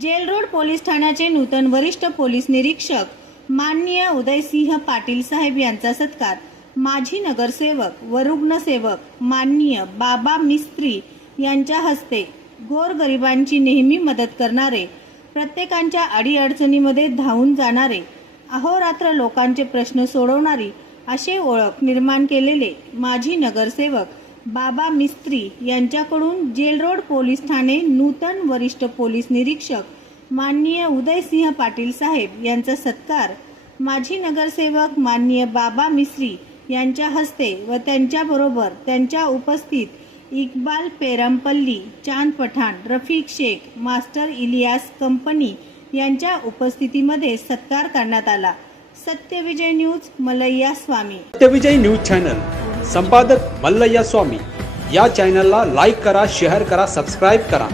Gel road police ठाण्याचे नूतन वरिष्ठ police निरीक्षक माननीय उदयसिंह पाटील साहेब यांचा सत्कार माजी नगरसेवक व रुग्णसेवक माननीय बाबा मिस्त्री यांच्या हस्ते गोरगरिबांची नेहमी मदत करणारे, प्रत्येकांच्या अडीअडचणीमध्ये धावून जाणारे, अहोरात्र लोकांचे प्रश्न सोडवणारी अशी ओळख निर्माण केलेले माजी नगरसेवक बाबा मिस्त्री यांच्याकडून जेल रोड पोलीस ठाणे नूतन वरिष्ठ पोलीस निरीक्षक माननीय उदयसिंह पाटील साहेब यांचा सत्कार माजी नगरसेवक माननीय बाबा मिस्त्री यांच्या हस्ते व त्यांच्याबरोबर त्यांच्या उपस्थित इक्बाल पेरमपल्ली, चांद पठाण, रफिक शेख, मास्टर इलियास कंपनी यांच्या उपस्थितीमध्ये सत्कार करण्यात आला। सत्यविजय न्यूज मल्लय्या स्वामी। सत्यविजय न्यूज चॅनल संपादक मल्लय्या स्वामी या चॅनलला लाईक करा, शेअर करा, सबस्क्राइब करा।